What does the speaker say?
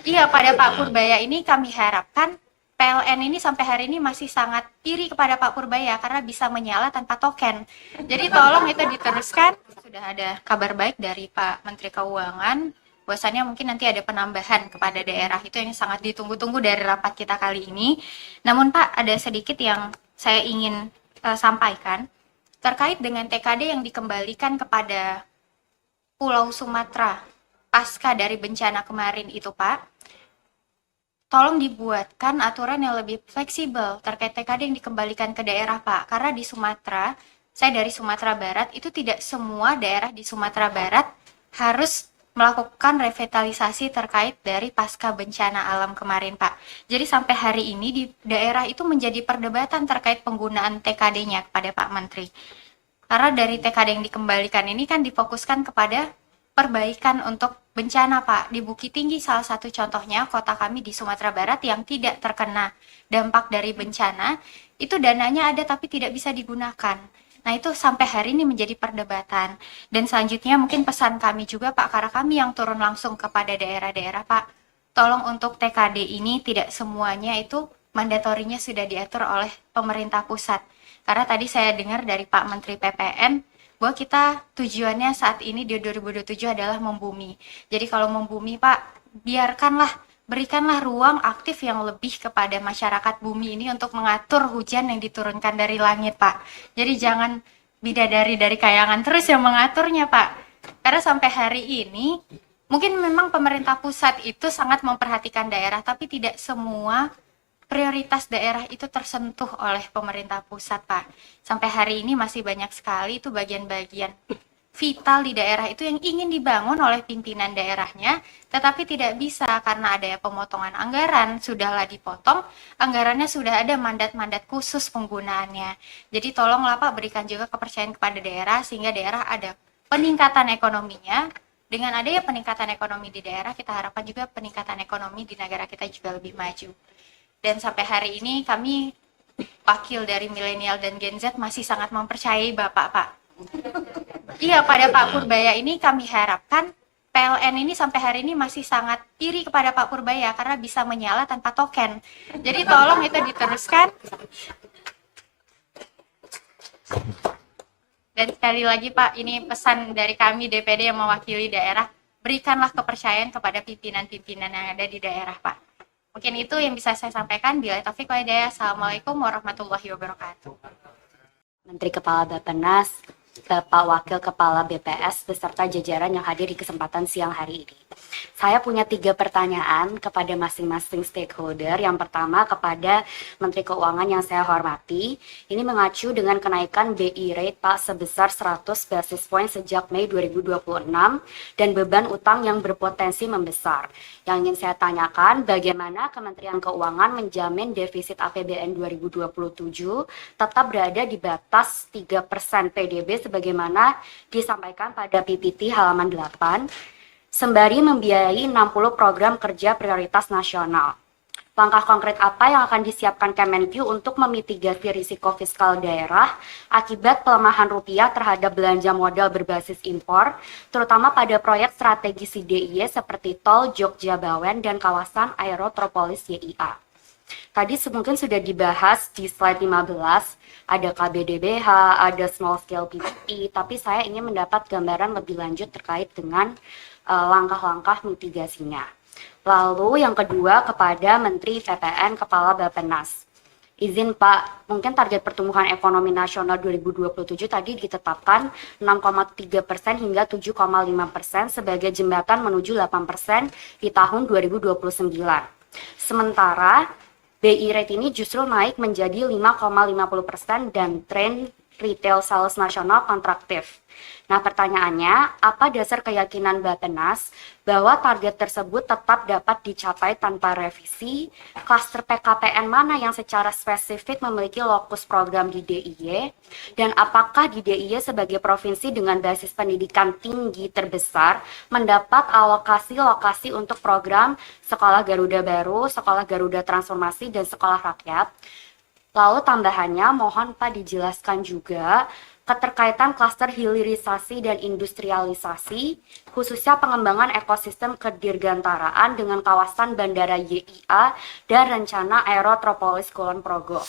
Iya, pada Pak Purbaya ini kami harapkan PLN ini sampai hari ini masih sangat iri kepada Pak Purbaya karena bisa menyala tanpa token. Jadi tolong itu diteruskan. Sudah ada kabar baik dari Pak Menteri Keuangan, bahwasannya mungkin nanti ada penambahan kepada daerah, itu yang sangat ditunggu-tunggu dari rapat kita kali ini. Namun Pak, ada sedikit yang saya ingin sampaikan terkait dengan TKD yang dikembalikan kepada Pulau Sumatera pasca dari bencana kemarin itu Pak. Tolong dibuatkan aturan yang lebih fleksibel terkait TKD yang dikembalikan ke daerah, Pak. Karena di Sumatera, saya dari Sumatera Barat, itu tidak semua daerah di Sumatera Barat harus melakukan revitalisasi terkait dari pasca bencana alam kemarin, Pak. Jadi sampai hari ini di daerah itu menjadi perdebatan terkait penggunaan TKD-nya kepada Pak Menteri. Karena dari TKD yang dikembalikan ini kan difokuskan kepada perbaikan untuk bencana, Pak. Di Bukit Tinggi salah satu contohnya, kota kami di Sumatera Barat yang tidak terkena dampak dari bencana, itu dananya ada tapi tidak bisa digunakan. Nah, itu sampai hari ini menjadi perdebatan. Dan selanjutnya mungkin pesan kami juga, Pak, karena kami yang turun langsung kepada daerah-daerah, Pak. Tolong untuk TKD ini tidak semuanya itu mandatorinya sudah diatur oleh pemerintah pusat. Karena tadi saya dengar dari Pak Menteri PPN bahwa kita tujuannya saat ini di 2027 adalah membumi. Jadi kalau membumi, Pak, berikanlah ruang aktif yang lebih kepada masyarakat bumi ini untuk mengatur hujan yang diturunkan dari langit, Pak. Jadi jangan bidadari dari kayangan terus yang mengaturnya, Pak. Karena sampai hari ini mungkin memang pemerintah pusat itu sangat memperhatikan daerah, tapi tidak semua prioritas daerah itu tersentuh oleh pemerintah pusat, Pak. Sampai hari ini masih banyak sekali itu bagian-bagian vital di daerah itu yang ingin dibangun oleh pimpinan daerahnya, tetapi tidak bisa karena ada pemotongan anggaran, sudahlah dipotong, anggarannya sudah ada mandat-mandat khusus penggunaannya. Jadi tolonglah Pak berikan juga kepercayaan kepada daerah sehingga daerah ada peningkatan ekonominya. Dengan adanya peningkatan ekonomi di daerah, kita harapkan juga peningkatan ekonomi di negara kita juga lebih maju. Dan sampai hari ini kami wakil dari milenial dan Gen Z masih sangat mempercayai Bapak, Pak. Iya, pada Pak Purbaya ini kami harapkan PLN ini sampai hari ini masih sangat iri kepada Pak Purbaya karena bisa menyala tanpa token. Jadi tolong itu diteruskan. Dan sekali lagi Pak, ini pesan dari kami DPD yang mewakili daerah, berikanlah kepercayaan kepada pimpinan-pimpinan yang ada di daerah, Pak. Mungkin itu yang bisa saya sampaikan. Bila Taufik Walhidayah. Assalamualaikum warahmatullahi wabarakatuh. Menteri Kepala Bappenas, Bapak Wakil Kepala BPS, beserta jajaran yang hadir di kesempatan siang hari ini. Saya punya 3 pertanyaan kepada masing-masing stakeholder. Yang pertama kepada Menteri Keuangan yang saya hormati. Ini mengacu dengan kenaikan BI rate Pak sebesar 100 basis point sejak Mei 2026 dan beban utang yang berpotensi membesar. Yang ingin saya tanyakan, bagaimana Kementerian Keuangan menjamin defisit APBN 2027 tetap berada di batas 3% PDB sebagaimana disampaikan pada PPT halaman 8, sembari membiayai 60 program kerja prioritas nasional. Langkah konkret apa yang akan disiapkan Kemenq untuk memitigasi risiko fiskal daerah akibat pelemahan rupiah terhadap belanja modal berbasis impor, terutama pada proyek strategis DIY seperti Tol Jogja-Bawen dan kawasan Aerotropolis YIA. Tadi mungkin sudah dibahas di slide 15, ada KBDBH, ada small scale PPI, tapi saya ingin mendapat gambaran lebih lanjut terkait dengan langkah-langkah mitigasinya. Lalu yang kedua kepada Menteri PPN Kepala Bappenas. Izin Pak, mungkin target pertumbuhan ekonomi nasional 2027 tadi ditetapkan 6,3% hingga 7,5% sebagai jembatan menuju 8% di tahun 2029. Sementara BI rate ini justru naik menjadi 5,50% dan tren retail sales nasional kontraktif. Nah, pertanyaannya, apa dasar keyakinan Bappenas bahwa target tersebut tetap dapat dicapai tanpa revisi? Klaster PKPN mana yang secara spesifik memiliki lokus program di DIY? Dan apakah di DIY sebagai provinsi dengan basis pendidikan tinggi terbesar mendapat alokasi lokasi untuk program Sekolah Garuda Baru, Sekolah Garuda Transformasi, dan Sekolah Rakyat? Lalu tambahannya, mohon Pak dijelaskan juga keterkaitan klaster hilirisasi dan industrialisasi, khususnya pengembangan ekosistem kedirgantaraan dengan kawasan Bandara YIA dan rencana Aerotropolis Kulon Progo.